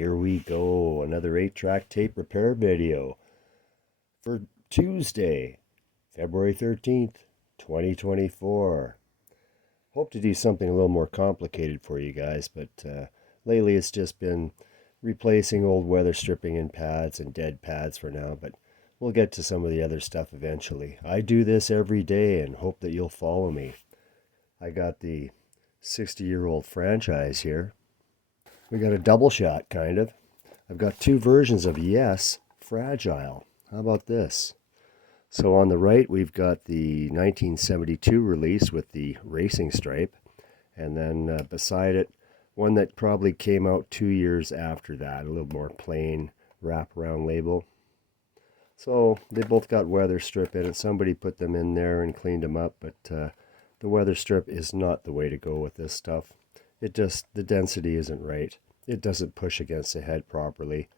here we go. Another 8-track tape repair video for Tuesday, February 13th, 2024. Hope to do something a little more complicated for you guys, but lately it's just been replacing old weather stripping in pads and dead pads for now, but we'll get to some of the other stuff eventually. I do this every day and hope that you'll follow me. I got the 60-year-old franchise here. We got a double shot, kind of. I've got two versions of Yes Fragile. How about this? So on the right, we've got the 1972 release with the racing stripe. And then beside it, one that probably came out 2 years after that. A little more plain wraparound label. So they both got weather strip in it. Somebody put them in there and cleaned them up. But the weather strip is not the way to go with this stuff. The density isn't right. It doesn't push against the head properly.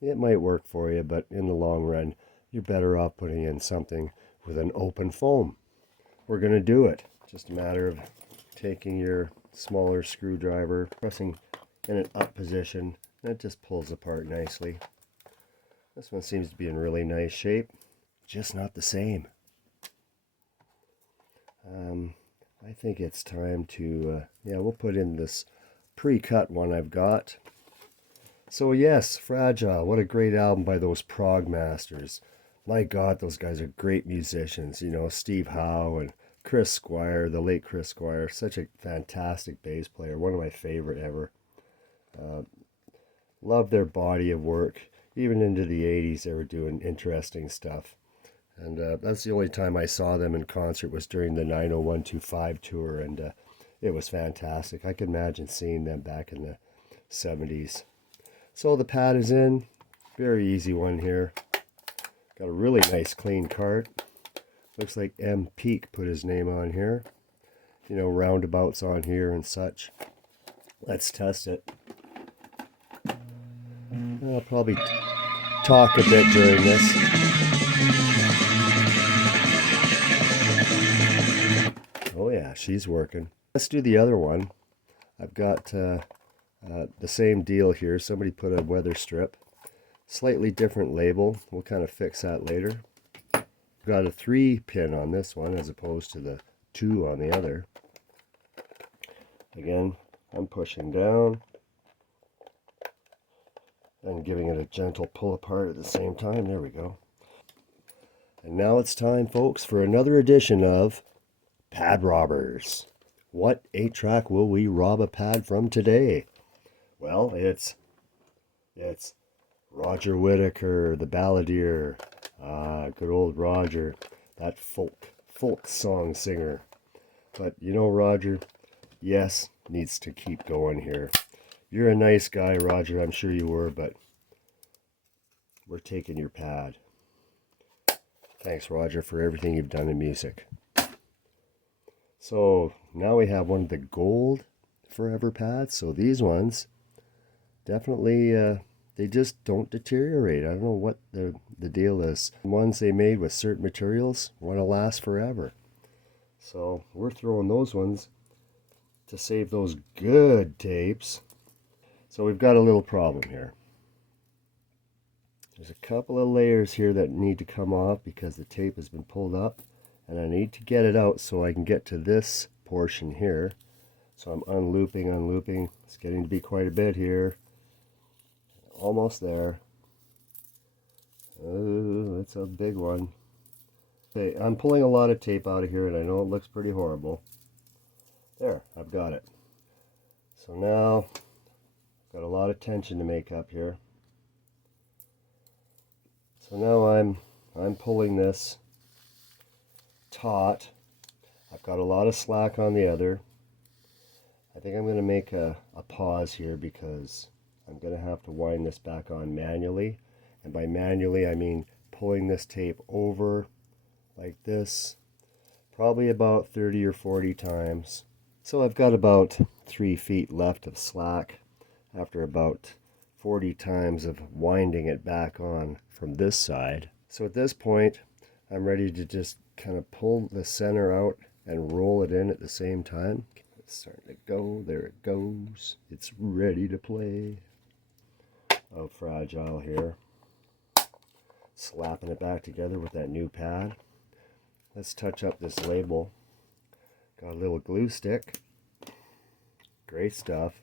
It might work for you, but in the long run, you're better off putting in something with an open foam. We're going to do it. Just a matter of taking your smaller screwdriver, pressing in an up position, and it just pulls apart nicely. This one seems to be in really nice shape, just not the same. I think it's time to, we'll put in this pre-cut one I've got. So yes, Fragile, what a great album by those prog masters. My God, those guys are great musicians. You know, Steve Howe and Chris Squire, the late Chris Squire, such a fantastic bass player, one of my favorite ever. Love their body of work. Even into the 80s, they were doing interesting stuff. And that's the only time I saw them in concert was during the 90125 tour, and it was fantastic. I can imagine seeing them back in the 70s. So the pad is in. Very easy one here. Got a really nice clean cart. Looks like M. Peak put his name on here. You know, roundabouts on here and such. Let's test it. I'll probably talk a bit during this. Oh yeah, she's working. Let's do the other one. I've got the same deal here. Somebody put a weather strip. Slightly different label. We'll kind of fix that later. Got a 3-pin on this one as opposed to the 2 on the other. Again, I'm pushing down and giving it a gentle pull apart at the same time. There we go. And now it's time, folks, for another edition of Pad Robbers. What 8-track will we rob a pad from today? Well, it's Roger Whittaker, the balladeer. Good old Roger, that folk song singer. But you know, Roger, yes, needs to keep going here. You're a nice guy, Roger, I'm sure you were, but we're taking your pad. Thanks, Roger, for everything you've done in music. So now we have one of the gold forever pads. So these ones definitely, they just don't deteriorate. I don't know what the deal is. The ones they made with certain materials want to last forever. So we're throwing those ones to save those good tapes. So we've got a little problem here. There's a couple of layers here that need to come off because the tape has been pulled up. And I need to get it out so I can get to this portion here. So I'm unlooping. It's getting to be quite a bit here. Almost there. Oh, it's a big one. Okay, I'm pulling a lot of tape out of here and I know it looks pretty horrible. There, I've got it. So now, I've got a lot of tension to make up here. So now I'm pulling this taut. I've got a lot of slack on the other. I think I'm going to make a pause here because I'm going to have to wind this back on manually. And by manually, I mean pulling this tape over like this, probably about 30 or 40 times. So I've got about 3 feet left of slack after about 40 times of winding it back on from this side. So at this point, I'm ready to just kind of pull the center out and roll it in at the same time. It's starting to go. There it goes. It's ready to play. of Fragile here. Slapping it back together with that new pad. Let's touch up this label. Got a little glue stick. Great stuff.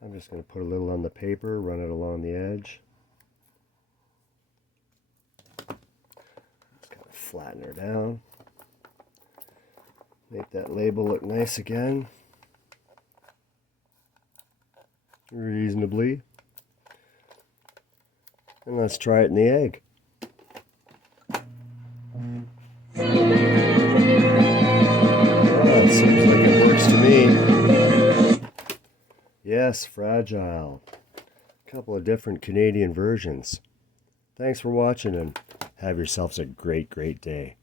I'm just going to put a little on the paper, run it along the edge. Just kind of flatten her down. Make that label look nice again. Reasonably. And let's try it in the egg. It seems like it works to me. Yes, Fragile. A couple of different Canadian versions. Thanks for watching and have yourselves a great, great day.